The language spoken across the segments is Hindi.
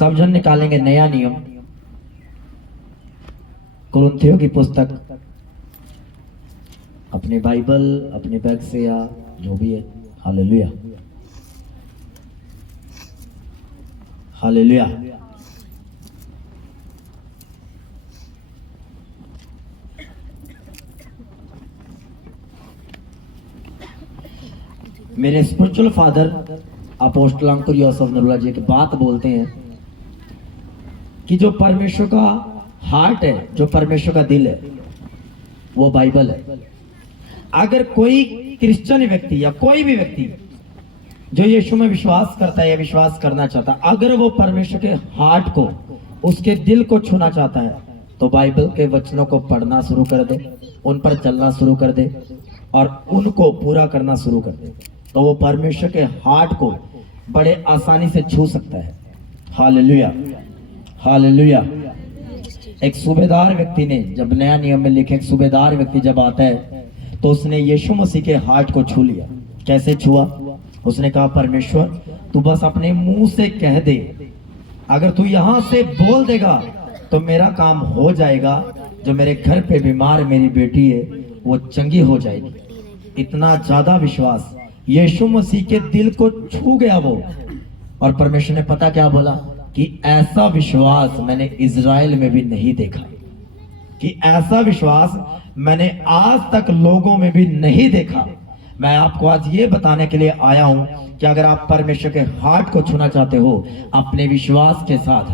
सब जन निकालेंगे नया नियम, कुरिन्थियों की पुस्तक, अपनी बाइबल अपने बैग से या जो भी है। Hallelujah, hallelujah. मेरे स्पिरिचुअल फादर अपोस्टल अंकुर यूसुफ नरूला जी की बात बोलते हैं कि जो परमेश्वर का हार्ट है, जो परमेश्वर का दिल है, वो बाइबल है। अगर कोई क्रिश्चियन व्यक्ति या कोई भी व्यक्ति जो यीशु में विश्वास करता है या विश्वास करना चाहता है, अगर वो परमेश्वर के हार्ट को, उसके दिल को छूना चाहता है, तो बाइबल के वचनों को पढ़ना शुरू कर दे, उन पर चलना शुरू कर दे और उनको पूरा करना शुरू कर दे, तो वो परमेश्वर के हार्ट को बड़े आसानी से छू सकता है। Hallelujah, hallelujah. एक सूबेदार व्यक्ति ने जब नया नियम में लिखे, एक सूबेदार व्यक्ति जब आता है तो उसने यीशु मसीह के हार्ट को छू लिया। कैसे छुआ? उसने कहा, परमेश्वर तू बस अपने मुंह से कह दे, अगर तू यहां से बोल देगा तो मेरा काम हो जाएगा, जो मेरे घर पे बीमार मेरी बेटी है वो चंगी हो जाएगी। इतना ज्यादा विश्वास यीशु मसीह के दिल को छू गया वो। और परमेश्वर ने पता क्या बोला कि ऐसा विश्वास मैंने इज़राइल में भी नहीं देखा, कि ऐसा विश्वास मैंने आज तक लोगों में भी नहीं देखा। मैं आपको आज ये बताने के लिए आया हूं कि अगर आप परमेश्वर के हार्ट को छूना चाहते हो, अपने विश्वास के साथ,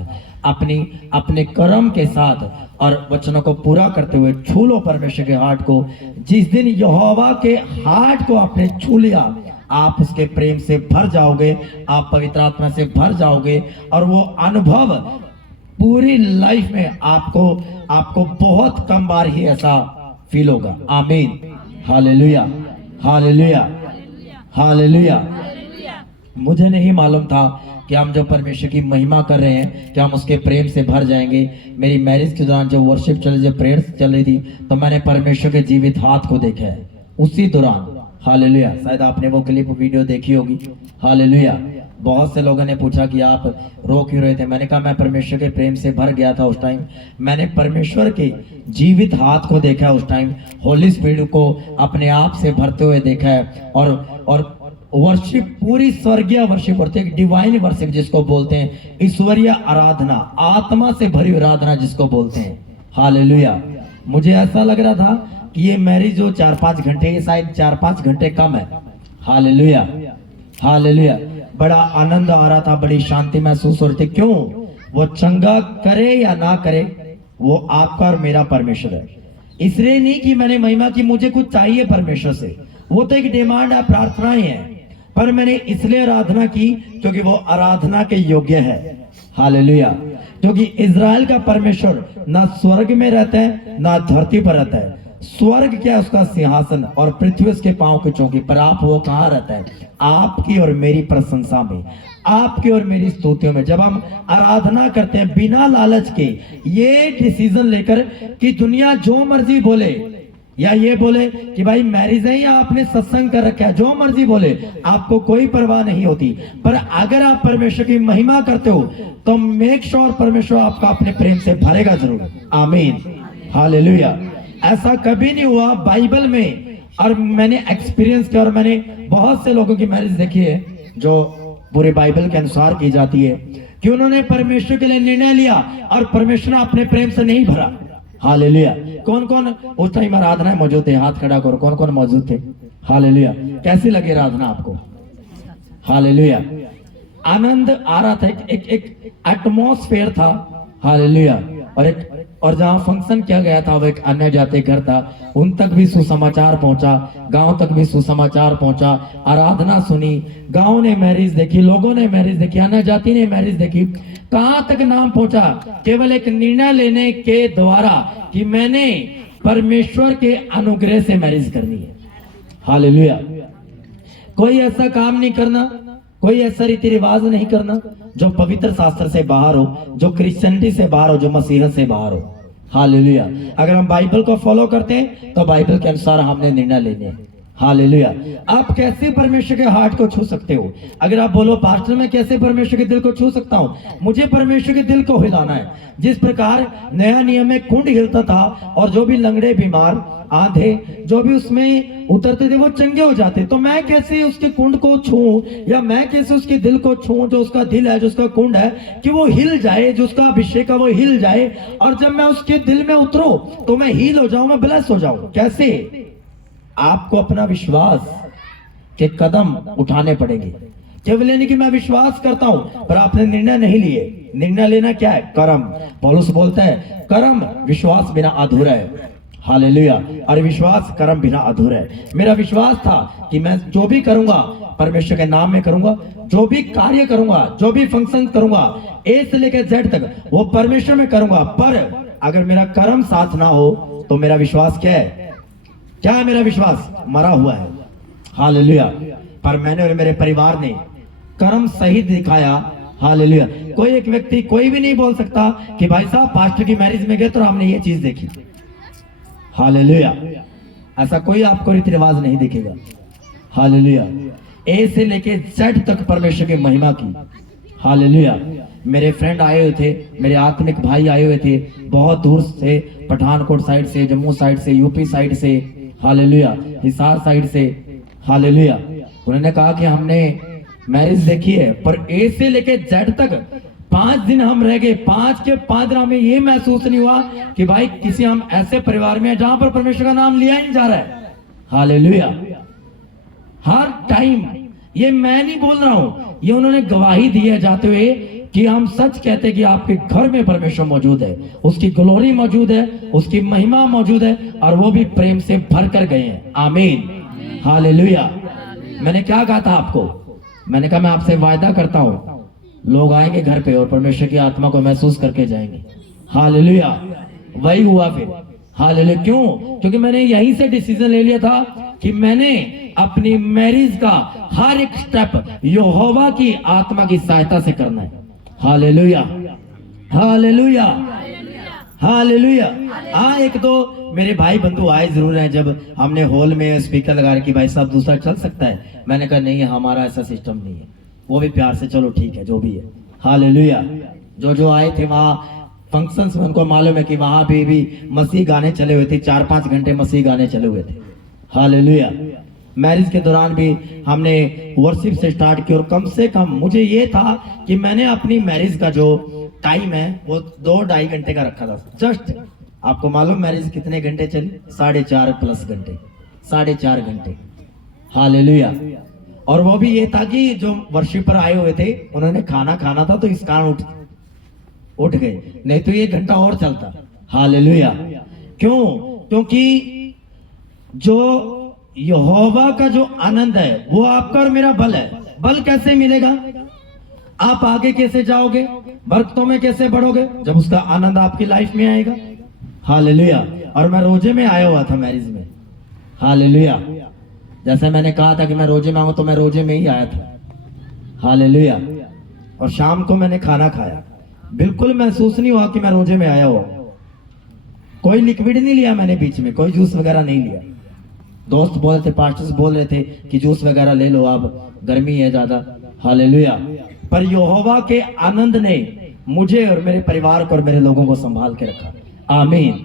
अपने कर्म के साथ और वचनों को पूरा करते हुए छू लो परमेश्वर के हार्ट को। जिस दिन यहोवा के हार्ट को आपने छू लिया, आप उसके प्रेम से भर जाओगे, आप पवित्र आत्मा से भर जाओगे और वो अनुभव पूरी लाइफ में आपको बहुत कम बार ही ऐसा फील होगा। आमीन, हालेलुया, हालेलुया, हालेलुया। मुझे नहीं मालूम था कि हम जो परमेश्वर की महिमा कर रहे हैं कि हम उसके प्रेम से भर जाएंगे। मेरी मैरिज के दौरान जो वर्शिप चल रही, जब प्रेयर्स चल रही थी, तो मैंने परमेश्वर के जीवित हाथ को देखा है उसी दौरान। हालेलुया। शायद आपने वो क्लिप वीडियो देखी होगी। हालेलुया। बहुत से लोगों ने पूछा कि आप रो क्यों रहे थे? मैंने कहा मैं परमेश्वर के प्रेम से भर गया था उस टाइम। मैंने परमेश्वर के जीवित हाथ को देखा है उस टाइम, होली स्पिरिट को अपने आप से भरते हुए देखा है। और वर्शिप पूरी स्वर्गीय वर्शिप होती है, डिवाइन वर्शिप जिसको बोलते हैं, ईश्वरीय आराधना, आत्मा से भरी आराधना जिसको बोलते हैं। हालेलुया। मुझे ऐसा लग रहा था कि ये मैरिज जो 4-5 घंटे, ये शायद 4-5 घंटे कम है। Hallelujah, hallelujah. बड़ा आनंद आ रहा था, बड़ी शांति महसूस हो रही थी। क्यों? वो चंगा करे या ना करे, वो आपका और मेरा परमेश्वर है। इसलिए नहीं कि मैंने महिमा की, मुझे कुछ चाहिए परमेश्वर से, वो तो एक डिमांड है, प्रार्थनाएं हैं, पर मैंने इसलिए आराधना की क्योंकि वो आराधना के योग्य है। हालेलुया। क्योंकि इज़राइल का परमेश्वर ना स्वर्ग में रहता है ना धरती पर रहता है। स्वर्ग क्या, उसका सिंहासन, और पृथ्वी उसके पांव की चौकी पर। आप वो कहाँ रहता है? आपकी और मेरी प्रशंसा में, आपकी और मेरी स्तुतियों में। जब हम आराधना करते हैं बिना लालच के, ये डिसीजन लेकर कि दुनिया जो मर्जी बोले, या ये बोले कि भाई मैरिज है या आपने सत्संग कर रखा है, जो मर्जी बोले, आपको कोई परवाह नहीं होती। पर अगर आप परमेश्वर की महिमा करते हो तो मेक श्योर परमेश्वर आपका अपने प्रेम से भरेगा जरूर। आमीन, हालेलुया। ऐसा कभी नहीं हुआ बाइबल में, और मैंने एक्सपीरियंस किया, और मैंने बहुत से लोगों की मैरिज देखी है जो पूरे बाइबल के अनुसार की जाती है, कि उन्होंने परमेश्वर के लिए निर्णय लिया और परमेश्वर ने अपने प्रेम से नहीं भरा। हालेलुया। कौन कौन उस टाइम आराधना में मौजूद थे? हाथ खड़ा करो, कौन कौन मौजूद थे? हालेलुया। कैसी लगी आराधना आपको? हालेलुया। आनंद आ रहा था, एक एटमॉस्फेयर था। हालेलुया। और जहां फंक्शन किया गया था वो एक अन्य जाति घर था, उन तक भी सुसमाचार पहुंचा, गांव तक भी सुसमाचार पहुंचा। आराधना सुनी, गांव ने मैरिज देखी, लोगों ने मैरिज देखी, अन्य जाति ने मैरिज देखी। कहां तक नाम पहुंचा? केवल एक निर्णय लेने के द्वारा कि मैंने परमेश्वर के अनुग्रह से मैरिज करनी है। हालेलुया। कोई ऐसा काम नहीं करना, कोई ऐसा रीति रिवाज नहीं करना जो पवित्र शास्त्र से बाहर हो, जो क्रिश्चियनिटी से बाहर हो, जो मसीहत से बाहर हो। हालेलुया। अगर हम बाइबल को फॉलो करते हैं तो बाइबल के अनुसार हमने निर्णय लेने हैं। हालेलुया। आप कैसे परमेश्वर के हार्ट को छू सकते हो? अगर आप बोलो पास्टर मैं कैसे परमेश्वर के दिल को छू सकता हूं? मुझे परमेश्वर के दिल को हिलाना है। जिस प्रकार नया नियम में कुंड हिलता था और जो भी लंगड़े, बीमार, आधे जो भी उसमें उतरते थे वो चंगे हो जाते, तो मैं कैसे उसके कुंड को छूं, या मैं कैसे उसके दिल को छूं, जो उसका दिल है, जो उसका कुंड है, कि वो हिल जाए, जो उसका अभिषेक है वो हिल जाए, और जब मैं उसके दिल में उतरूं तो मैं हील हो जाऊं, मैं ब्लेस हो जाऊं। कैसे? आपको अपना विश्वास के कदम उठाने पड़ेंगे। केवल यानी कि मैं विश्वास करता हूं पर आपने निर्णय नहीं लिए। निर्णय लेना क्या है? कर्म। पौलुस बोलता है कर्म विश्वास बिना अधूरा है। हालेलुया। और विश्वास कर्म बिना अधूरा है। मेरा विश्वास था कि मैं जो भी करूंगा परमेश्वर के नाम में करूंगा, जो भी कार्य करूंगा, जो भी फंक्शन करूंगा, ए से लेकर जेड तक वो परमेश्वर में करूंगा। पर अगर मेरा कर्म साथ ना हो तो मेरा विश्वास क्या है? क्या है मेरा विश्वास? मरा हुआ है। हालेलुया। पर मैंने और मेरे परिवार ने कर्म सही दिखाया। हालेलुया। कोई एक व्यक्ति, कोई भी नहीं बोल सकता कि भाई साहब पास्टर की मैरिज में गए तो हमने ये चीज देखी। हालेलुया। ऐसा कोई आपको रीति रिवाज नहीं दिखेगा। हालेलुया। ए से लेके जेड तक परमेश्वर की महिमा की। हालेलुया। मेरे फ्रेंड आए हुए थे, मेरे आत्मिक भाई आए हुए थे बहुत दूर से, पठानकोट साइड से, जम्मू साइड से, यूपी साइड से, हालेलुया, हिसार साइड से। हालेलुया। उन्होंने कहा कि हमने मैरिज देखी है, पर ए से लेके जेड तक 5 दिन हम रह गए। 5 के 5 दिन हमें ये महसूस नहीं हुआ कि भाई किसी हम ऐसे परिवार में है जहां पर परमेश्वर का नाम लिया ही नहीं जा रहा है। हालेलुया। हर टाइम, ये मैं नहीं बोल रहा हूं, ये उन्होंने गवाही दी है जाते हुए कि हम सच कहते हैं कि आपके घर में परमेश्वर मौजूद है, उसकी ग्लोरी मौजूद है, उसकी महिमा मौजूद है, और वो भी प्रेम से भर कर गए हैं। आमीन। हालेलुया। मैंने क्या कहा था आपको? मैंने कहा मैं आपसे वायदा करता हूं लोग आएंगे घर पे और परमेश्वर की आत्मा को महसूस करके जाएंगे। हालेलुया। वही हुआ फिर। हालेलुया। क्यों? क्योंकि मैंने यहीं से डिसीजन ले लिया था कि मैंने अपनी मैरिज का हर एक स्टेप यहोवा की आत्मा की सहायता से करना है। हालेलुया। हालेलुया। हालेलुया। हाँ, एक दो मेरे भाई बंधु आए जरूर हैं जब हमने हॉल में स्पीकर लगा कि भाई साहब दूसरा चल सकता है। मैंने कहा नहीं, हमारा ऐसा सिस्टम नहीं है। वो भी प्यार से चलो ठीक है जो भी है। हालेलुया। जो आए थे वहां फंक्शंस में उनको मालूम है कि वहां भी मसीह गाने चले हुए थे। 4-5 घंटे मसीह गाने चले हुए थे। हालेलुया। मैरिज के दौरान भी हमने वर्शिप से स्टार्ट किया, और कम से कम मुझे ये था कि मैंने अपनी मैरिज का जो टाइम है वो 2-2.5 घंटे का रखा था। जस्ट आपको मालूम मैरिज कितने घंटे चली? 4.5 प्लस घंटे, 4.5 घंटे। हालेलुया। और वो भी ये था कि जो वर्शिप पर आए हुए थे उन्होंने खाना खाना था तो इस कारण उठ गए, नहीं तो 1 घंटा और चलता। हालेलुया। क्यों? क्योंकि जो यहोवा का जो आनंद है वो आपका और मेरा बल है। बल कैसे मिलेगा? आप आगे कैसे जाओगे, बरकतों में कैसे बढ़ोगे? जब उसका आनंद आपकी लाइफ में आएगा। हालेलुया। और मैं रोजे में आया हुआ था मैरिज में। हालेलुया। जैसे मैंने कहा था कि मैं रोजे में आऊं, तो मैं रोजे में ही आया था। हालेलुया। और शाम को मैंने खाना खाया, बिल्कुल महसूस नहीं हुआ कि मैं रोजे में आया हुआ। कोई लिक्विड नहीं लिया मैंने बीच में, कोई जूस वगैरह नहीं लिया। दोस्त बोल रहे थे, पास्टर्स बोल रहे थे कि जूस वगैरह ले लो, अब गर्मी है ज्यादा। हालेलुया। पर यहोवा के आनंद ने मुझे और मेरे परिवार को और मेरे लोगों को संभाल के रखा। आमीन।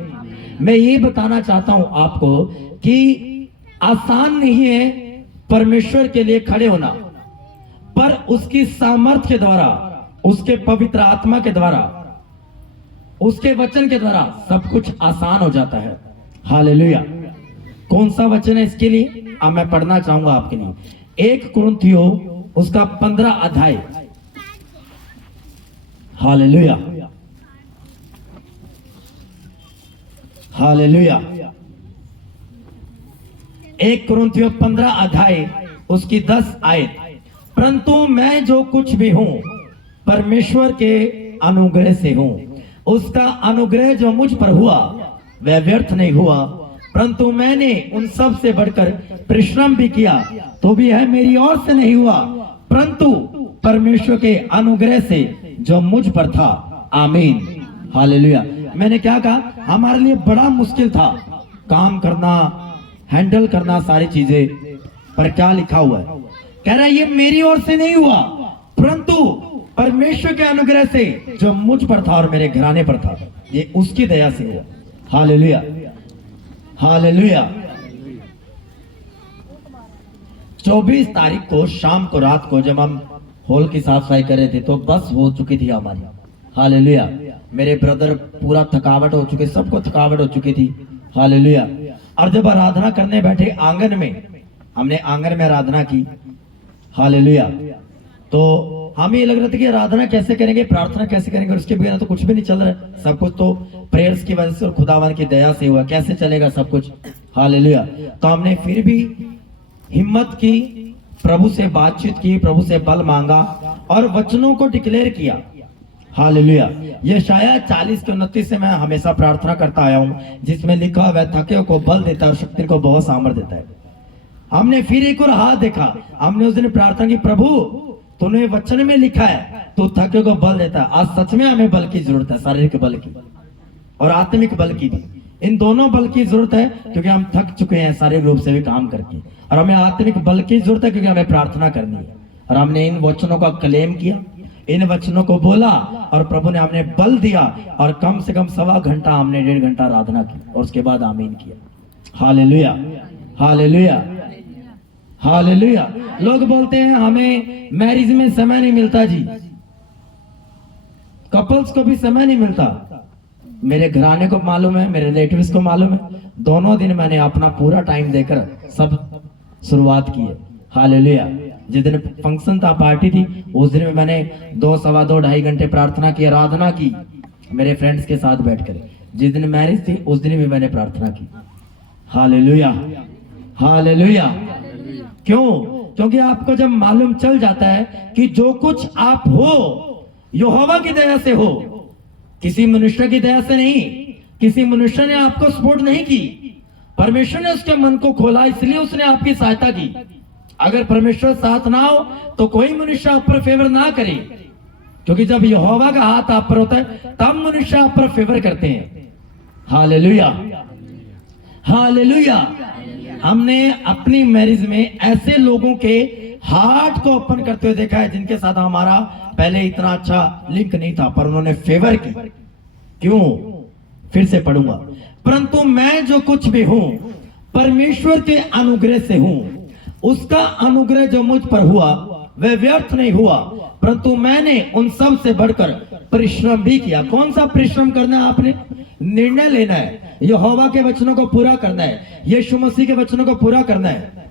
मैं ये बताना चाहता हूं आपको कि आसान नहीं है परमेश्वर के लिए खड़े होना, पर उसकी सामर्थ्य के द्वारा, उसके पवित्र आत्मा के द्वारा, उसके वचन के द्वारा सब कुछ आसान हो जाता है। हालेलुया। कौन सा वचन है इसके लिए? अब मैं पढ़ना चाहूंगा आपके लिए 1 कुरिन्थियों उसका 15 अध्याय। हालेलुया। हालेलुया। 1 कुरिन्थियों 15 अध्याय उसकी 10 आयत। परंतु मैं जो कुछ भी हूं परमेश्वर के अनुग्रह से हूं। उसका अनुग्रह जो मुझ पर हुआ वह व्यर्थ नहीं हुआ, परंतु मैंने उन सब से बढ़कर परिश्रम भी किया तो भी है मेरी ओर से नहीं हुआ, परंतु परमेश्वर के अनुग्रह से जो मुझ पर था। आमीन। हालेलुया। मैंने क्या कहा? हमारे लिए बड़ा मुश्किल था काम करना, हैंडल करना सारी चीजें। पर क्या लिखा हुआ है? कह रहा है ये मेरी ओर से नहीं हुआ, परंतु परमेश्वर के अनुग्रह से जो मुझ पर था और मेरे घराने पर था, ये उसकी दया से हुआ। Hallelujah, hallelujah. 24 तारीख को शाम को, रात को, जब हम हॉल की साफ सफाई कर रहे थे तो बस हो चुकी थी हमारी। हालेलुया। मेरे ब्रदर पूरा थकावट हो चुके, सबको थकावट हो चुकी थी। हालेलुया। और जब आराधना करने बैठे आंगन में, हमने आंगन में आराधना की। हालेलुया। तो हमें ये लग रहा था कि आराधना कैसे करेंगे, प्रार्थना कैसे करेंगे, और उसके बिना तो कुछ भी नहीं चल रहा है। सब कुछ तो प्रेयर्स की वजह से और खुदावन की दया से हुआ, कैसे चलेगा सब कुछ। हालेलुया। तो हमने फिर भी हिम्मत की, प्रभु से बातचीत की, प्रभु से बल मांगा और वचनों को डिक्लेयर किया। हालेलुया। ये शायद 40 के 29 से मैं हमेशा प्रार्थना करता आया हूं, जिसमें लिखा हुआ है थके को बल देता है और शक्ति को बहुत सामर्थ देता है। हमने फिर एक और हाथ देखा, हमने उस दिन प्रार्थना की, प्रभु तूने वचन में लिखा है तो थके को बल देता है। आज सच में हमें बल की जरूरत है, शारीरिक बल की और आत्मिक बल की भी। इन दोनों बल की जरूरत है, क्योंकि हम थक चुके हैं शारीरिक रूप से भी काम करके, और हमें आत्मिक बल की जरूरत है क्योंकि हमें प्रार्थना करनी है। और हमने इन वचनों का क्लेम किया, इन वचनों को बोला और प्रभु ने हमें बल दिया, और कम से कम 1.25 घंटा हमने 1.5 घंटा आराधना की और उसके बाद आमीन किया। Hallelujah, hallelujah, hallelujah. लोग बोलते हैं हमें मैरिज में समय नहीं मिलता जी, कपल्स को भी समय नहीं मिलता। मेरे घराने को मालूम है, मेरे रिलेटिव्स को मालूम है, दोनों दिन मैंने अपना पूरा टाइम देकर सब शुरुआत की है। हालेलुया। जिस दिन फंक्शन था, पार्टी थी, उस दिन में मैंने 2, सवा 2, 2.5 घंटे प्रार्थना की, आराधना की मेरे फ्रेंड्स के साथ बैठकर। जिस दिन मैरिज थी उस दिन भी मैंने प्रार्थना की। Hallelujah, hallelujah. क्यों? क्योंकि आपको जब मालूम चल जाता है कि जो कुछ आप हो यहोवा की दया से हो, किसी मनुष्य की दया से नहीं। किसी मनुष्य ने आपको सपोर्ट नहीं की, परमेश्वर ने उसके मन को खोला, इसलिए उसने आपकी सहायता की। अगर परमेश्वर साथ ना हो तो कोई मनुष्य आप पर फेवर ना करे, क्योंकि जब यहोवा का हाथ आप पर होता है तब मनुष्य आप पर फेवर करते हैं। Hallelujah, hallelujah. हमने अपनी मैरिज में ऐसे लोगों के हार्ट को ओपन करते हुए देखा है जिनके साथ हमारा पहले इतना अच्छा लिंक नहीं था, पर उन्होंने फेवर की। क्यों? फिर से पढ़ूंगा, परंतु मैं जो कुछ भी हूं परमेश्वर के अनुग्रह से हूं। उसका अनुग्रह जो मुझ पर हुआ वह व्यर्थ नहीं हुआ, परंतु मैंने उन सब से बढ़कर परिश्रम भी किया। कौन सा परिश्रम करना है? आपने निर्णय लेना है, यहोवा के वचनों को पूरा करना है, यीशु मसीह के वचनों को पूरा करना है।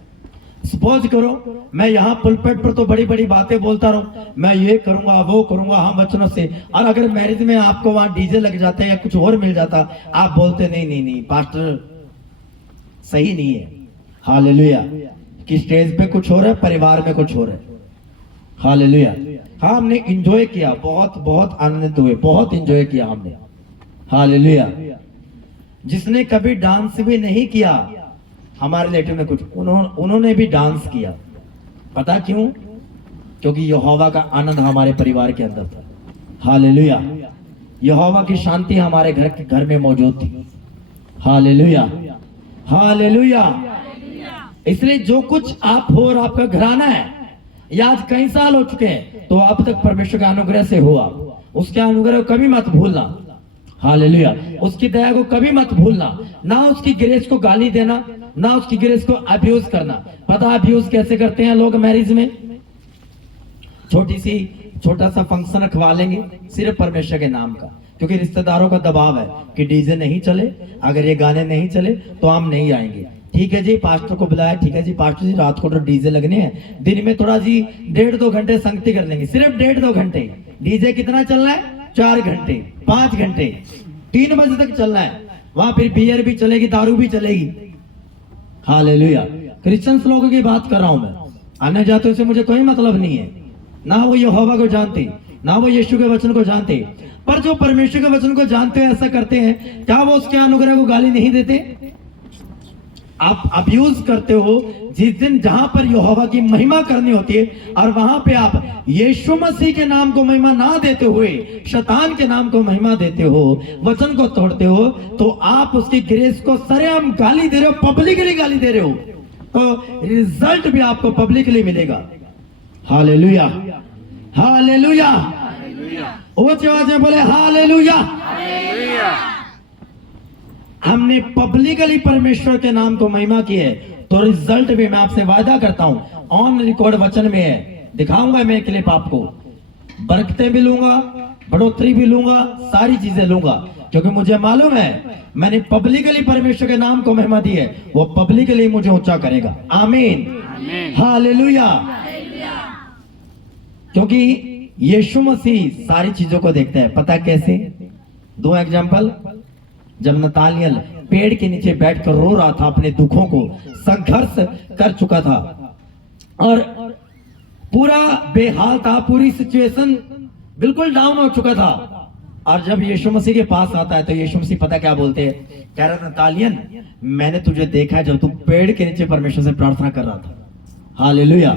सपोज करो मैं यहाँ पुलपेट पर तो बड़ी बड़ी बातें बोलता रहूं, मैं ये करूंगा वो करूंगा हम वचनों से, और अगर मैरिज में आपको वहां डीजे लग जाते या कुछ और मिल जाता, आप बोलते नहीं नहीं नहीं पास्टर सही नहीं है। हालेलुया। कि स्टेज पे कुछ हो रहा है, परिवार में कुछ हो रहा है। हालेलुया। हाँ, हमने इंजॉय किया, बहुत बहुत आनंदित हुए, बहुत इंजॉय किया हमने। हालेलुया। जिसने कभी डांस भी नहीं किया, हमारे रिलेटिव में कुछ उन्होंने भी डांस किया। पता क्यों? क्योंकि यहोवा का आनंद हमारे परिवार के अंदर था। हालेलुया। यहोवा की शांति हमारे घर में मौजूद थी। Hallelujah, hallelujah. इसलिए जो कुछ आप हो और आपका घराना है, या आज कई साल हो चुके हैं, तो अब तक परमेश्वर का अनुग्रह से हुआ। उसके अनुग्रह को कभी मत भूलना। हालेलुया। उसकी दया को कभी मत भूलना, ना उसकी ग्रेस को गाली देना, ना उसकी ग्रेस को अब्यूज करना। पता अब्यूज कैसे करते हैं लोग? मैरिज में छोटा सा फंक्शन रखवा लेंगे सिर्फ परमेश्वर के नाम का, क्योंकि रिश्तेदारों का दबाव है कि डीजे नहीं चले, अगर ये गाने नहीं चले तो हम नहीं आएंगे। ठीक है जी, पास्टर को बुलाया, ठीक है जी पास्टर जी रात को तो डीजे लगने हैं, दिन में थोड़ा जी 1.5-2 घंटे संगति कर लेंगे, सिर्फ 1.5-2 घंटे। डीजे कितना चलना है? 4 घंटे, 5 घंटे, 3 बजे तक चलना है। वहां फिर बियर भी चलेगी, दारू भी चलेगी। हालेलुया। क्रिश्चियंस लोगों की बात कर रहा हूं मैं, अन्य जातियों से मुझे कोई मतलब नहीं है। ना वो यहोवा को जानते, ना वो यीशु के वचन को जानते, पर जो परमेश्वर के वचन को जानते हैं ऐसा करते हैं, क्या वो उसके अनुग्रह को गाली नहीं देते? आप अब्यूज करते हो जिस दिन जहां पर यहोवा की महिमा करनी होती है, और वहां पे आप यीशु मसीह के नाम को महिमा ना देते हुए शैतान के नाम को महिमा देते हो, वचन को तोड़ते हो, तो आप उसकी ग्रेस को सरेआम गाली दे रहे हो, पब्लिकली गाली दे रहे हो। तो रिजल्ट भी आपको पब्लिकली मिलेगा। हालेलुया, हालेलुया, ऊंची आवाज में बोले हालेलुया। हमने पब्लिकली परमेश्वर के नाम को महिमा की है, तो रिजल्ट भी मैं आपसे वादा करता हूं, ऑन रिकॉर्ड वचन में है, दिखाऊंगा मैं क्लिप आपको, बरकतें भी लूंगा, बढ़ोतरी भी लूंगा, सारी चीजें लूंगा, क्योंकि मुझे मालूम है मैंने पब्लिकली परमेश्वर के नाम को महिमा दी है, वो पब्लिकली मुझे ऊंचा करेगा। आमीन, हालेलुया। क्योंकि यीशु मसीह सारी चीजों को देखता है। पता कैसे? दो एग्जांपल। जब नतानियल पेड़ के नीचे बैठकर रो रहा था, अपने दुखों को संघर्ष कर चुका था और पूरा बेहाल था, पूरी सिचुएशन बिल्कुल डाउन हो चुका था, और जब यीशु मसीह के पास आता है तो यीशु मसीह पता क्या बोलते हैं? कह रहा नतानियल, मैंने तुझे देखा है जब तू पेड़ के नीचे परमेश्वर से प्रार्थना कर रहा था। हालेलुया।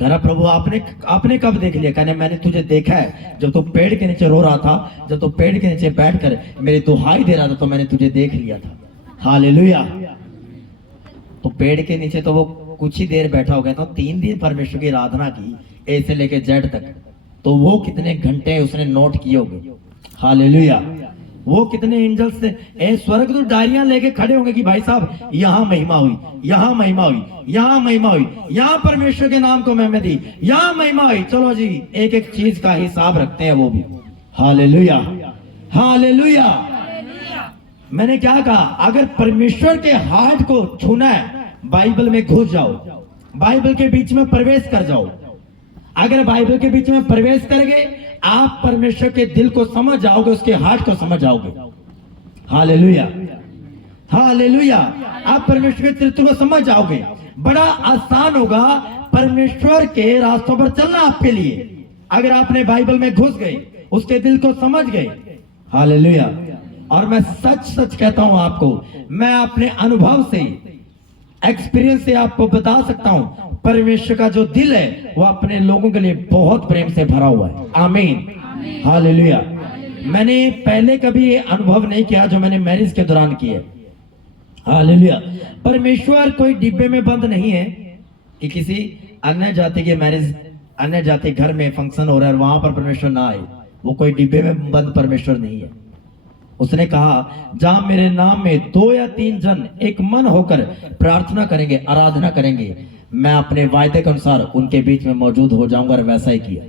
कह रहा प्रभु आपने कब देख लिया? कहने मैंने तुझे देखा है जब तू पेड़ के नीचे रो रहा था, जब तू पेड़ के नीचे बैठकर मेरी दुहाई दे रहा था, तो मैंने तुझे देख लिया था। हालेलुया। तो पेड़ के नीचे तो वो कुछ ही देर बैठा हो गया था, 3 दिन परमेश्वर की आराधना की, ए से लेके जेड तक, तो वो कितने घंटे उसने नोट किए होंगे। हालेलुया। वो कितने एंजल्स से स्वर्गदूत डायरियां लेके खड़े होंगे कि भाई साहब यहाँ महिमा हुई, यहाँ महिमा हुई, यहाँ महिमा हुई, यहाँ परमेश्वर के नाम को महिमा दी, यहाँ महिमा हुई। चलो जी, एक एक चीज का हिसाब रखते हैं वो भी। Hallelujah, hallelujah. मैंने क्या कहा? अगर परमेश्वर के हार्ट को छूना है, बाइबल में घुस जाओ, बाइबल के बीच में प्रवेश कर जाओ। अगर बाइबल के बीच में प्रवेश करेंगे, आप परमेश्वर के दिल को समझ जाओगे, उसके हार्ट को समझ जाओगे। Hallelujah, hallelujah. आप परमेश्वर के चरित्र को समझ जाओगे, बड़ा आसान होगा परमेश्वर के रास्तों पर चलना आपके लिए, अगर आपने बाइबल में घुस गए, उसके दिल को समझ गए। हालेलुया। और मैं सच सच कहता हूं आपको, मैं अपने अनुभव से, एक्सपीरियंस से आपको बता सकता हूं, परमेश्वर का जो दिल है वो अपने लोगों के लिए बहुत प्रेम से भरा हुआ है। आमीन, हालेलुया। मैंने पहले कभी ये अनुभव नहीं किया जो मैंने मैरिज के दौरान किया। हालेलुया। परमेश्वर कोई डिब्बे में बंद नहीं है कि किसी अन्य जाति के मैरिज, अन्य जाति घर में फंक्शन हो रहा है और वहां पर परमेश्वर ना आए। वो कोई डिब्बे में बंद परमेश्वर नहीं है। उसने कहा, जहां मेरे नाम में 2 या 3 जन एक मन होकर प्रार्थना करेंगे, आराधना करेंगे, मैं अपने वायदे के अनुसार उनके बीच में मौजूद हो जाऊंगा। और वैसा ही किया।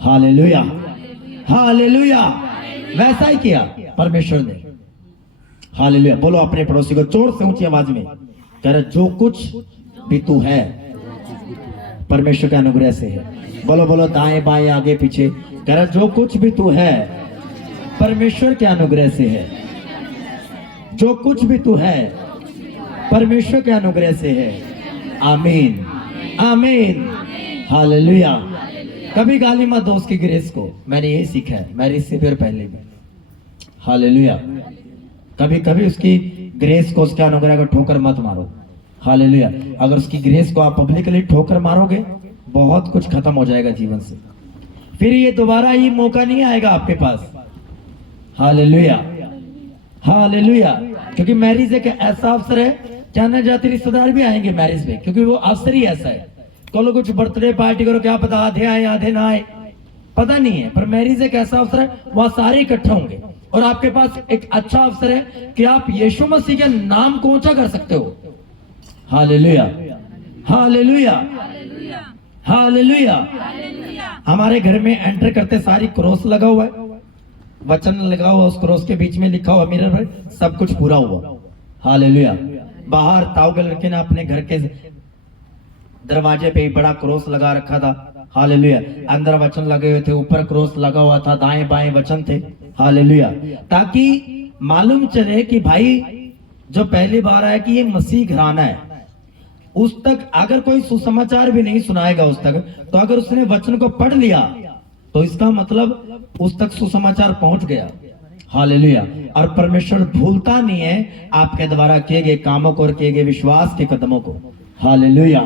Hallelujah, hallelujah. वैसा ही किया परमेश्वर ने। हालेलुया। बोलो अपने पड़ोसी को जोर से ऊंची आवाज में, कह रहे जो कुछ भी तू है परमेश्वर के अनुग्रह से है। बोलो बोलो, दाएं बाएं आगे पीछे, कह रहे जो कुछ भी तू है परमेश्वर के अनुग्रह से है। जो कुछ भी तू है परमेश्वर के अनुग्रह से है। आमीन, आमीन, हालेलुया। कभी गाली मत दो उसकी ग्रेस को, मैंने यही सीखा है मैरिज से फिर पहले भी। हालेलुया। कभी कभी उसकी ग्रेस को, उसके अनुग्रह को ठोकर मत मारो। हालेलुया। अगर उसकी ग्रेस को आप पब्लिकली ठोकर मारोगे, बहुत कुछ खत्म हो जाएगा जीवन से, फिर ये दोबारा ये मौका नहीं आएगा आपके पास। Hallelujah, hallelujah. क्योंकि मैरिज एक ऐसा अवसर है, जाने जाते रिश्तेदार भी आएंगे मैरिज में, क्योंकि वो अवसर ही ऐसा है। कल कुछ बर्थडे पार्टी करो, क्या पता आधे आए आधे ना आए, पता नहीं है, पर मैरिज एक ऐसा अवसर है, वहां सारे इकट्ठे होंगे और आपके पास एक अच्छा अवसर है कि आप यीशु मसीह के नाम को ऊंचा कर सकते हो। Hallelujah, hallelujah, hallelujah. हमारे घर में एंटर करते सारी क्रॉस लगा हुआ है, वचन लगा हुआ, उस क्रॉस के बीच में लिखा हुआ मिरर पर सब कुछ पूरा हुआ। हालेलुया। बाहर ताऊ के लड़के ने अपने घर के दरवाजे पे बड़ा क्रॉस लगा रखा था। हालेलुया। अंदर वचन लगे हुए थे, ऊपर क्रॉस लगा हुआ था, दाएं बाएं वचन थे। हालेलुया। ताकि मालूम चले कि भाई जो पहली बार आया कि ये मसीह घराना है, उस तक अगर कोई सुसमाचार भी नहीं सुनाएगा उस तक, तो अगर उसने वचन को पढ़ लिया तो इसका मतलब उस तक सुसमाचार पहुंच गया। हालेलुया। और परमेश्वर भूलता नहीं है आपके द्वारा किए गए कामों को और किए गए विश्वास के कदमों को। Hallelujah,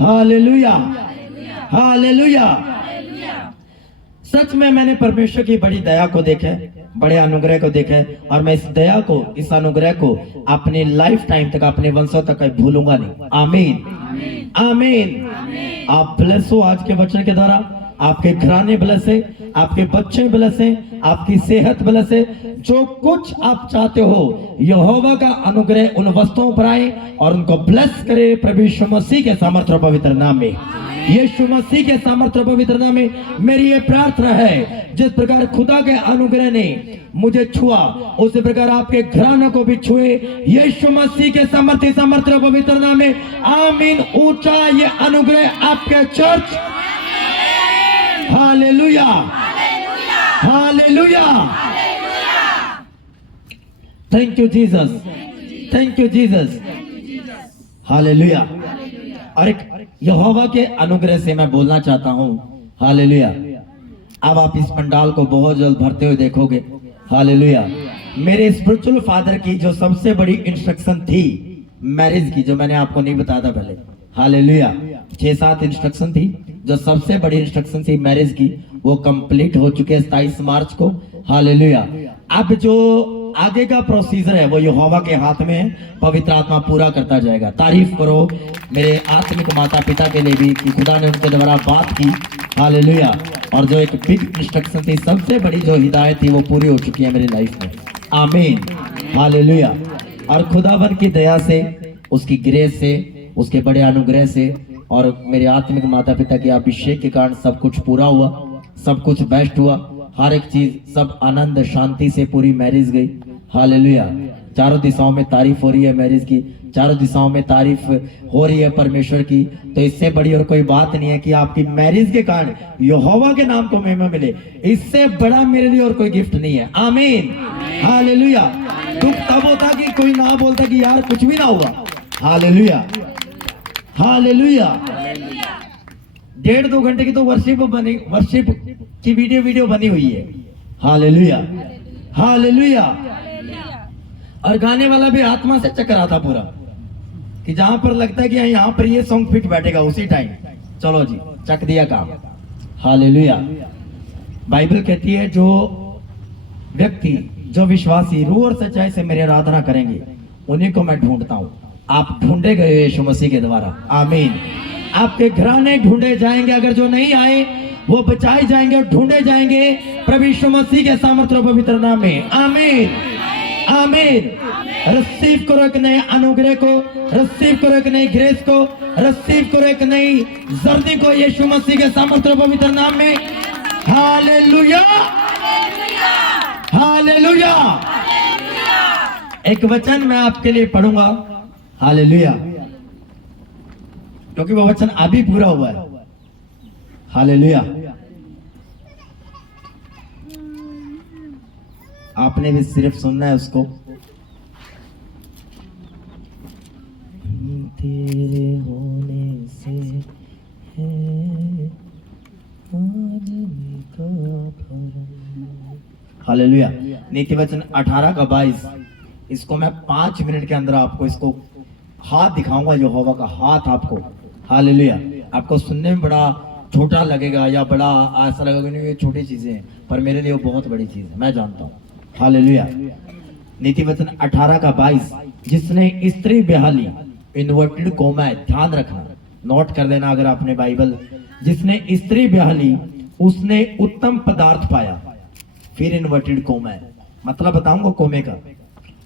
hallelujah, hallelujah. सच में मैंने परमेश्वर की बड़ी दया को देखा है। बड़े अनुग्रह को देखें, और मैं इस दया को, इस अनुग्रह को अपने लाइफ टाइम तक, अपने वंशों तक कभी भूलूंगा नहीं। आमीन आमीन। आप ब्लेस हो आज के वचन के द्वारा, आपके घराने ब्लेस है, आपके बच्चे ब्लेस है, आपकी सेहत ब्लेस है। जो कुछ आप चाहते हो यहोवा का अनुग्रह उन वस्तुओं पर आए और उनको ब्लेस करे प्रभु यीशु मसीह के सामर्थ्य और पवित्र नाम में। यीशु मसीह के सामर्थ्य और पवित्र नाम में मेरी ये प्रार्थना है, जिस प्रकार खुदा के अनुग्रह ने मुझे छुआ उसी प्रकार आपके घरानों को भी छुए यीशु मसीह के सामर्थ्य और पवित्र नाम में। आमीन। ऊंचा ये अनुग्रह आपके church. Hallelujah hallelujah. Thank you Jesus, thank you Jesus. Hallelujah. और एक यहोवा के अनुग्रह से मैं बोलना चाहता हूं। हालेलुया। अब आप इस पंडाल को बहुत जल्द भरते हुए देखोगे। हालेलुया। मेरे स्पिरिचुअल फादर की जो सबसे बड़ी इंस्ट्रक्शन थी मैरिज की, जो मैंने आपको नहीं बताया था पहले। हालेलुया। 6-7 इंस्ट्रक्शन थी, जो सबसे बड़ी इंस्ट्रक्शन थी मैरिज की, वो कंप्लीट हो चुके हैं 27 मार्च को। हालेलुया। अब जो आगे का प्रोसीजर है वो यहोवा के हाथ में है, पवित्र आत्मा पूरा करता जाएगा। तारीफ करो मेरे आत्मिक माता पिता के लिए भी कि खुदा ने उनके द्वारा बात की। हालेलुया। और जो एक बिग इंस्ट्रक्शन थी, सबसे बड़ी जो हिदायत थी, वो पूरी हो चुकी है मेरी लाइफ में। आमीन। हालेलुया। और खुदावन की दया से, उसकी ग्रेस से, उसके बड़े अनुग्रह से और मेरे आत्मिक माता पिता के अभिषेक के कारण सब कुछ पूरा हुआ, सब कुछ बेस्ट हुआ। हर एक चीज सब आनंद शांति से पूरी मैरिज गई। हालेलुया। चारों दिशाओं में तारीफ हो रही है मैरिज की, चारों दिशाओं में तारीफ हो रही है परमेश्वर की। तो इससे बड़ी और कोई बात नहीं है कि आपकी मैरिज के कारण यहोवा के नाम को महिमा मिले। इससे बड़ा मेरे लिए और कोई गिफ्ट नहीं है। आमीन। हालेलुया। दुख तब होता कि कोई ना बोलता कि यार कुछ भी ना हुआ। Hallelujah hallelujah. 1.5-2 घंटे की तो वर्शिप की वीडियो बनी हुई है। Hallelujah hallelujah. और गाने वाला भी आत्मा से चकरा था पूरा, कि जहां पर लगता है कि यहाँ पर ये सॉन्ग फिट बैठेगा उसी टाइम, चलो जी चक दिया काम। हालेलुया। बाइबल कहती है जो व्यक्ति, जो विश्वासी रूह और सच्चाई से मेरी आराधना करेंगे उन्हीं को मैं ढूंढता हूं। आप ढूंढे गए यीशु मसीह के द्वारा। आमीन। आपके घराने ढूंढे जाएंगे, अगर जो नहीं आए वो बचाए जाएंगे और ढूंढे जाएंगे प्रभु यीशु मसीह के सामर्थ्य और पवित्र नाम में। आमीन आमीन। रिसीव करो एक नए अनुग्रह को, रिसीव करो एक नई ग्रेस को, रिसीव करो एक नई जर्दी को यीशु मसीह के सामर्थ्य और पवित्र नाम में। Hallelujah hallelujah. एक वचन मैं आपके लिए पढ़ूंगा। हालेलुया। क्योंकि वो वचन अभी पूरा हुआ है। हालेलुया। आपने भी सिर्फ सुनना है उसको। तेरे होने से है आदमी का भरम। हालेलुया। नीति वचन 18 का 22। इसको मैं 5 मिनट के अंदर आपको इसको हाथ दिखाऊंगा, यहोवा का हाथ आपको। हालेलुया। आपको सुनने में बड़ा छोटा लगेगा या बड़ा ऐसा लगेगा नहीं ये छोटी चीजें हैं, पर मेरे लिए वो बहुत बड़ी चीज है, मैं जानता हूँ। हालेलुया। नीति वचन 18 का 22। जिसने स्त्री ब्याहली, इन्वर्टेड कोमा है, ध्यान रखना, नोट कर लेना अगर आपने बाइबल। जिसने स्त्री ब्याहली उसने उत्तम पदार्थ पाया, फिर इन्वर्टेड कोमा है, मतलब बताऊंगा कोमे का,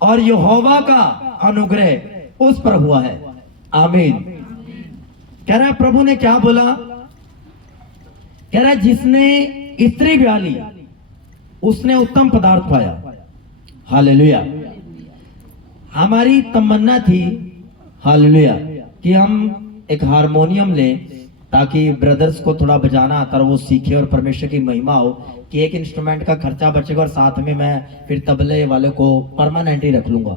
और यहोवा का अनुग्रह उस पर हुआ है। आमीन। कह रहा है प्रभु ने क्या बोला, कह रहा है जिसने स्त्री ब्याहली उसने उत्तम पदार्थ पाया। हालेलुया। हमारी तमन्ना थी, हालेलुया, कि हम एक हारमोनियम लें ताकि ब्रदर्स को थोड़ा बजाना आता और वो सीखे और परमेश्वर की महिमा हो, कि एक इंस्ट्रूमेंट का खर्चा बचेगा और साथ में मैं फिर तबले वाले को परमानेंट ही रख लूंगा,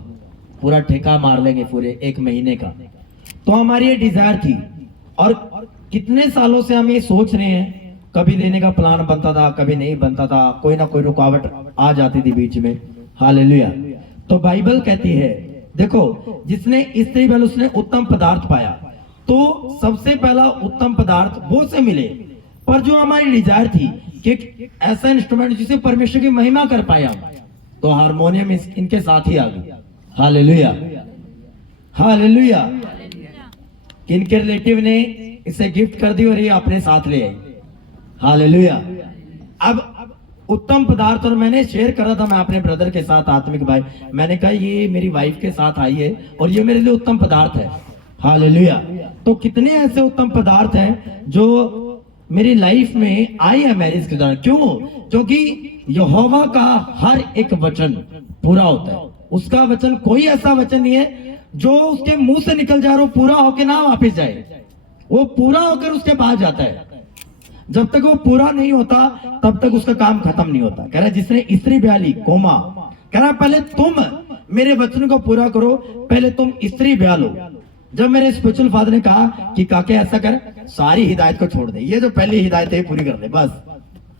पूरा ठेका मार लेंगे पूरे 1 महीने का। तो हमारी ये डिजायर थी और कितने सालों से हम ये सोच रहे हैं। कभी देने का प्लान बनता था, कभी नहीं बनता था, कोई ना कोई रुकावट आ जाती थी बीच में। हालेलुया। तो बाइबल कहती है, देखो जिसने स्त्री बल उसने उत्तम पदार्थ पाया, तो सबसे पहला उत्तम पदार्थ वो से मिले, पर जो हमारी डिजायर थी कि ऐसा इंस्ट्रूमेंट जिसे परमेश्वर की महिमा कर पाए हम, तो हारमोनियम इनके साथ ही आ गई। Hallelujah, hallelujah. किनके रिलेटिव ने इसे गिफ्ट कर दी और ये अपने साथ ले आई। हालेलुया। अब उत्तम पदार्थ, और मैंने शेयर करा था मैं अपने ब्रदर के साथ, आत्मिक भाई, मैंने कहा ये मेरी वाइफ के साथ आई है और ये मेरे लिए उत्तम पदार्थ है। हालेलुया। तो कितने ऐसे उत्तम पदार्थ हैं जो मेरी लाइफ में आई है मैरिज के दौरान। क्यों? क्योंकि यहोवा का हर एक वचन पूरा होता है। उसका वचन कोई ऐसा वचन नहीं है जो उसके मुंह से निकल जाए और पूरा होकर ना वापिस जाए, वो पूरा होकर उसके पास जाता है। जब तक वो पूरा नहीं होता तब तक उसका काम खत्म नहीं होता। कह रहा है जिसने स्त्री ब्याली कोमा, कह रहा पहले तुम मेरे वचन को पूरा करो, पहले तुम स्त्री ब्यालो। जब मेरे स्पिरिचुअल फादर ने कहा कि काके ऐसा कर, सारी हिदायत को छोड़ दे, ये जो पहली हिदायत है पूरी कर दे बस।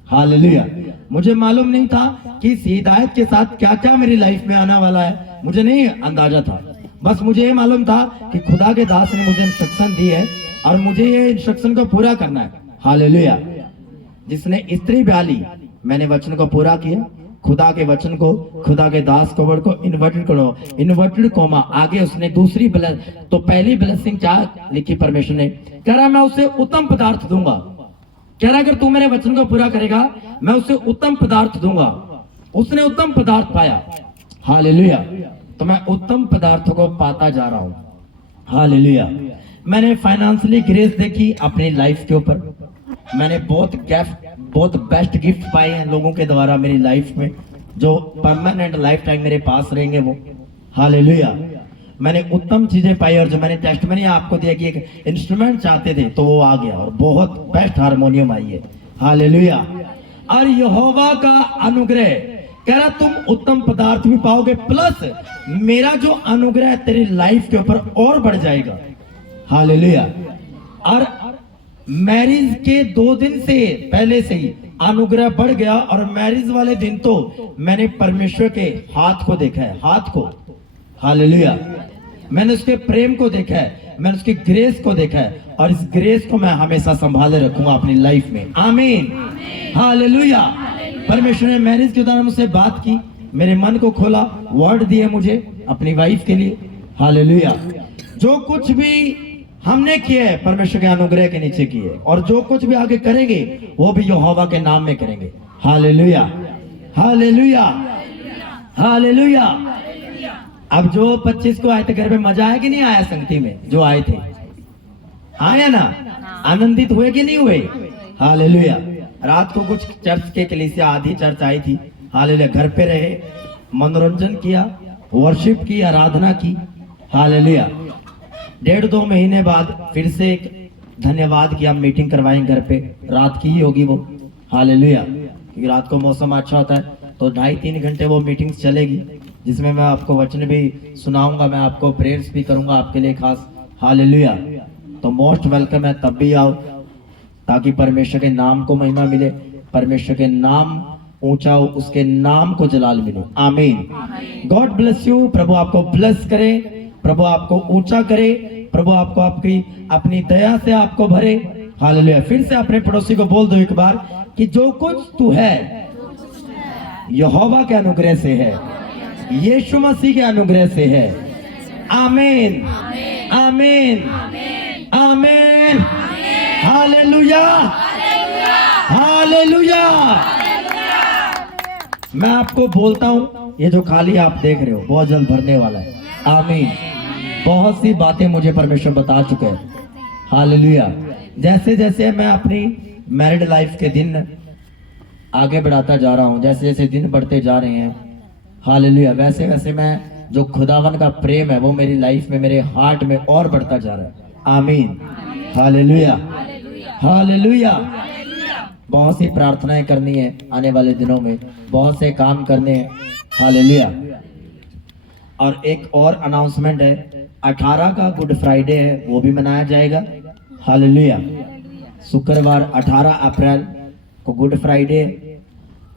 हालेलुया। मुझे मालूम नहीं था कि इस हिदायत के साथ क्या क्या मेरी लाइफ में आने वाला है, मुझे नहीं अंदाजा था। बस मुझे ये मालूम था कि खुदा के दास ने मुझे इंस्ट्रक्शन दी है और मुझे ये इंस्ट्रक्शन को पूरा करना है। हालेलुया। जिसने स्त्री ब्याली, मैंने वचन को पूरा किया, खुदा के वचन को, खुदा के दास को वर्ड को इन्वर्टेड करो, इन्वर्टेड कोमा, आगे उसने दूसरी ब्लेस, तो पहली ब्लेसिंग क्या लिखी परमेश्वर ने, कह रहा मैं उसे उत्तम पदार्थ दूंगा। कह रहा अगर तू मेरे वचन को पूरा करेगा मैं उसे उत्तम पदार्थ दूंगा। उसने उत्तम पदार्थ पाया। हालेलुया। तो मैं उत्तम पदार्थों को पाता जा रहा हूं। हालेलुया। मैंने फाइनेंशियली ग्रेस देखी अपनी लाइफ के ऊपर। मैंने बहुत बेस्ट गिफ्ट पाए हैं लोगों के द्वारा मेरी लाइफ में, जो परमानेंट लाइफ टाइम मेरे पास रहेंगे वो। हालेलुया। मैंने उत्तम चीजें पाई और जो मैंने टेस्टमनी आपको दिया कि एक इंस्ट्रूमेंट चाहते थे तो वो आ गया और बहुत बेस्ट हारमोनियम आई है। हालेलुया। और यहोवा का अनुग्रह, कह रहा तुम उत्तम पदार्थ भी पाओगे, प्लस मेरा जो अनुग्रह है तेरी लाइफ के ऊपर और बढ़ जाएगा। हालेलुया। और मैरिज के 2 दिन से पहले से ही अनुग्रह बढ़ गया और मैरिज वाले दिन तो मैंने परमेश्वर के हाथ को देखा है, हाथ को। हालेलुया। मैंने उसके प्रेम को देखा है, मैंने उसकी ग्रेस को देखा है और इस ग्रेस को मैं हमेशा संभाले रखूंगा अपनी लाइफ में। आमीन। हालेलुया। परमेश्वर ने मैरिज के दौरान मुझसे बात की, मेरे मन को खोला, वर्ड दिए मुझे अपनी वाइफ के लिए। हालेलुया। जो कुछ भी हमने किया है परमेश्वर के अनुग्रह के नीचे किए, और जो कुछ भी आगे करेंगे वो भी यहोवा के नाम में करेंगे। Hallelujah, hallelujah, hallelujah. अब जो 25 को आए थे घर में, मजा आया कि नहीं आया? संगति में जो आए थे आया ना? आनंदित हुए कि नहीं हुए? हालेलुया। रात को कुछ चर्च के कलीसिया आधी चर्च आई थी। हालेलुया। घर पे रहे, मनोरंजन किया, वर्शिप की, आराधना की। हालेलुया। 1.5-2 महीने बाद फिर से एक धन्यवाद की, हम मीटिंग करवाएंगे घर पे, रात की ही होगी वो। हालेलुया। क्योंकि रात को मौसम अच्छा होता है तो 2.5-3 घंटे वो मीटिंग्स चलेगी, जिसमें मैं आपको वचन भी सुनाऊंगा, मैं आपको प्रेयर्स भी करूंगा आपके लिए खास। हालेलुया। तो मोस्ट वेलकम है, तब भी आओ ताकि परमेश्वर के नाम को महिमा मिले, परमेश्वर के नाम ऊंचा हो, उसके नाम को जलाल मिले। आमीन। God bless you. प्रभु आपको ब्लेस करे, प्रभु आपको ऊंचा करे, प्रभु आपको आपकी अपनी दया से आपको भरे। हालेलुया। फिर से अपने पड़ोसी को बोल दो एक बार कि जो कुछ तू है यहोवा के अनुग्रह से है, यीशु मसीह के अनुग्रह से है। आमीन, आमीन, आमीन। Hallelujah, hallelujah. मैं आपको बोलता हूं, ये जो खाली आप देख रहे हो बहुत जल्द भरने वाला है। आमीन। बहुत सी बातें मुझे परमेश्वर बता चुके हैं। हालेलुया। जैसे जैसे मैं अपनी मैरिड लाइफ के दिन आगे बढ़ाता जा रहा हूं, जैसे जैसे दिन बढ़ते जा रहे हैं, हालेलुया, वैसे वैसे मैं जो खुदावन का प्रेम है वो मेरी लाइफ में, मेरे हार्ट में और बढ़ता जा रहा है। आमीन। Hallelujah, hallelujah. बहुत सी प्रार्थनाएं करनी है आने वाले दिनों में, बहुत से काम करने हैं। हालेलुया। और एक और अनाउंसमेंट है, 18 का गुड फ्राइडे है, वो भी मनाया जाएगा। हालेलुया। शुक्रवार 18 अप्रैल को गुड फ्राइडे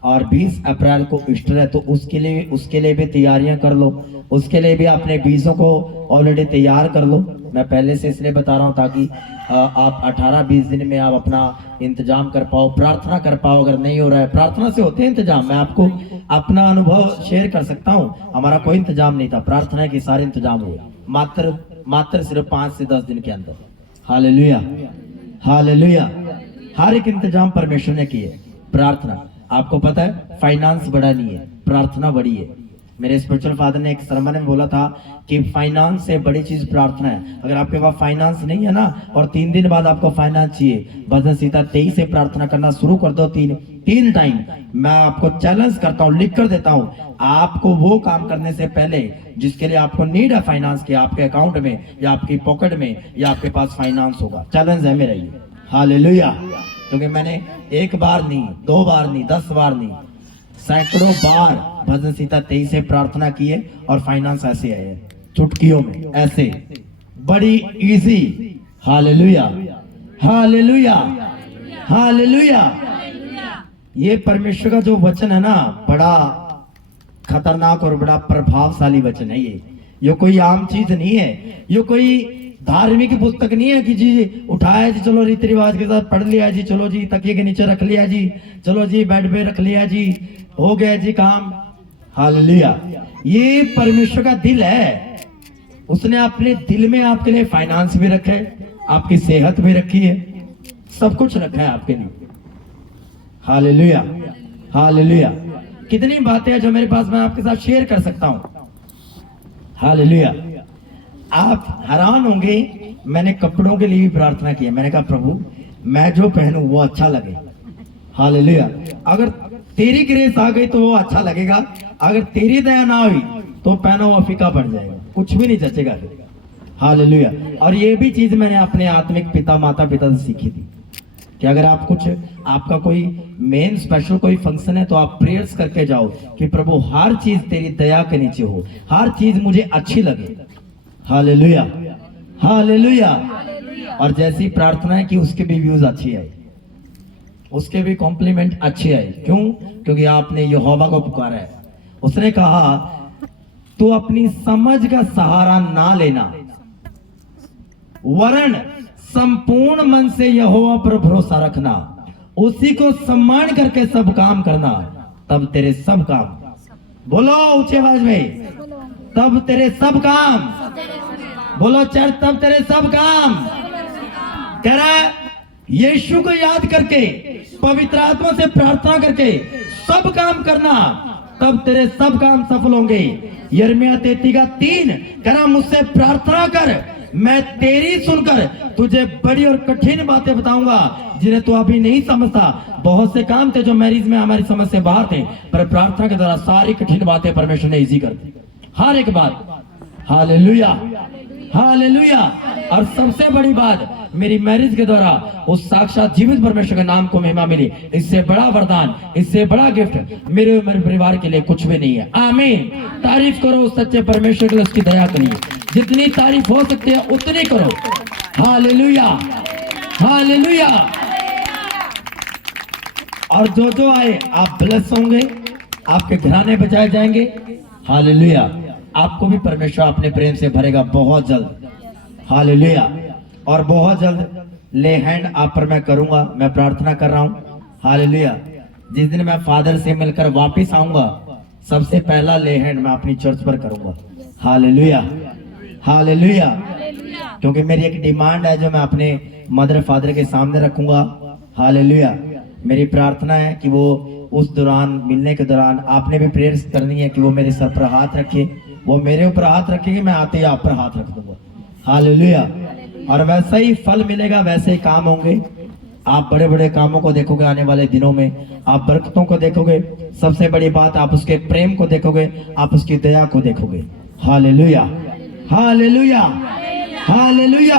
और 20 अप्रैल को ईस्टर है, तो उसके लिए भी तैयारियां कर लो, उसके लिए भी अपने बीजों को ऑलरेडी तैयार कर लो। मैं पहले से इसलिए बता रहा हूँ ताकि आप 18-20 दिन में आप अपना इंतजाम कर पाओ, प्रार्थना कर पाओ। अगर नहीं हो रहा है, प्रार्थना से होते हैं इंतजाम। मैं आपको अपना अनुभव शेयर कर सकता हूँ। हमारा कोई इंतजाम नहीं था, प्रार्थना के सारे इंतजाम हुए मात्र सिर्फ 5 से 10 दिन के अंदर। Hallelujah, hallelujah. हर एक इंतजाम परमेश्वर ने किए। प्रार्थना, आपको पता है फाइनेंस बड़ा नहीं है, प्रार्थना बड़ी है। मेरे स्पिरिचुअल फादर ने एक सरमन में बोला था कि फाइनेंस से बड़ी चीज प्रार्थना है। अगर आपके पास फाइनेंस नहीं है ना, और 3 दिन बाद आपको फाइनेंस चाहिए, भजन संहिता 23 से प्रार्थना करना शुरू कर दो। तीन टाइम मैं आपको चैलेंज करता हूँ, लिख कर देता हूँ। आपको वो काम करने से पहले जिसके लिए आपको नीड है फाइनेंस के, आपके अकाउंट में या आपकी पॉकेट में या आपके पास फाइनेंस होगा। चैलेंज है मेरा ये। हालेलुया। क्योंकि मैंने 1 बार नहीं, 2 बार नहीं, 10 बार नहीं, सैकड़ों बार भजन संहिता 23 से प्रार्थना की है और फाइनेंस ऐसे आए हैं, चुटकियों में, ऐसे बड़ी इजी। Hallelujah, hallelujah, hallelujah. ये परमेश्वर का जो वचन है ना, बड़ा खतरनाक और बड़ा प्रभावशाली वचन है। ये कोई आम चीज नहीं है। ये कोई धार्मिक पुस्तक नहीं है कि जी उठाया जी, चलो रीति रिवाज के साथ पढ़ लिया जी, चलो जी तकिए के नीचे रख लिया जी, चलो जी बेड पे रख लिया जी, हो गया जी काम। हालेलुया। ये परमेश्वर का दिल है। उसने अपने दिल में आपके लिए फाइनेंस भी रखा है, आपकी सेहत भी रखी है, सब कुछ रखा है आपके लिए। Hallelujah, hallelujah. कितनी बातें हैं जो मेरे पास मैं आपके साथ शेयर कर सकता हूं। हालेलुया। आप हैरान होंगे, मैंने कपड़ों के लिए भी प्रार्थना की है। मैंने कहा प्रभु मैं जो पहनूं वो अच्छा लगे। हालेलुया। अगर तेरी ग्रेस आ गई तो वो अच्छा लगेगा, अगर तेरी दया ना हुई तो पहना हुआ फीका पड़ जाएगा, कुछ भी नहीं जचेगा फिर। हालेलुया। और ये भी चीज मैंने अपने आत्मिक पिता माता पिता से सीखी थी कि अगर आप कुछ, आपका कोई मेन स्पेशल कोई फंक्शन है तो आप प्रेयर्स करके जाओ कि प्रभु हर चीज तेरी दया के नीचे हो, हर चीज मुझे अच्छी लगे। Hallelujah, hallelujah. और जैसी प्रार्थना है कि उसके भी व्यूज अच्छी आए, उसके भी कॉम्प्लीमेंट अच्छे आए। क्यों? क्योंकि आपने यहोवा को पुकारा है। उसने कहा तू अपनी समझ का सहारा ना लेना, वरन संपूर्ण मन से यहोवा पर भरोसा रखना, उसी को सम्मान करके सब काम करना, तब तेरे सब काम, बोलो ऊंची आवाज में, तब तेरे सब काम, बोलो चल, तब तेरे सब काम। कह रहा है यीशु को याद करके, पवित्र आत्मा से प्रार्थना करके सब काम करना, तब तेरे सब काम सफल होंगे। यिर्मयाह 33:3 कह रहा मुझसे प्रार्थना कर, मैं तेरी सुनकर तुझे बड़ी और कठिन बातें बताऊंगा जिन्हें तू अभी नहीं समझता। बहुत से काम थे जो मैरिज में हमारी समझ से बाहर थे, पर प्रार्थना के द्वारा सारी कठिन बातें परमेश्वर ने इजी कर दी, हर एक बात। Hallelujah, hallelujah. और सबसे बड़ी बात, मेरी मैरिज के द्वारा उस साक्षात जीवित परमेश्वर के नाम को महिमा मिली। इससे बड़ा वरदान, इससे बड़ा गिफ्ट मेरे परिवार के लिए कुछ भी नहीं है। आमीन। तारीफ करो उस सच्चे परमेश्वर के लिए, उसकी दया के लिए। जितनी तारीफ हो सकती है उतनी करो। Hallelujah, hallelujah. और जो जो आए आप ब्लेस होंगे, आपके घराने बचाए जाएंगे। हालेलुया। आपको भी परमेश्वर अपने प्रेम से भरेगा बहुत जल्द। हालेलुया। और बहुत जल्द ले हैंड आप पर मैं करूंगा, मैं प्रार्थना कर रहा हूं। हालेलुया। जिस दिन मैं फादर से मिलकर वापस आऊंगा, सबसे पहला ले हैंड मैं अपनी चर्च पर करूंगा। Hallelujah, hallelujah. क्योंकि मेरी एक डिमांड है जो मैं अपने मदर फादर के सामने रखूंगा। हालेलुया। मेरी प्रार्थना है कि वो उस दौरान, मिलने के दौरान आपने भी प्रेयर्स करनी है कि वो मेरे सर पर हाथ रखे, वो मेरे ऊपर हाथ रखेंगे, मैं आते ही आप पर हाथ रख दूंगा। हालेलुया। और वैसा ही फल मिलेगा, वैसे ही काम होंगे। आप बड़े बड़े कामों को देखोगे आने वाले दिनों में, आप बरकतों को देखोगे। सबसे बड़ी बात, आप उसके प्रेम को देखोगे, आप उसकी दया को देखोगे। Hallelujah, hallelujah, hallelujah.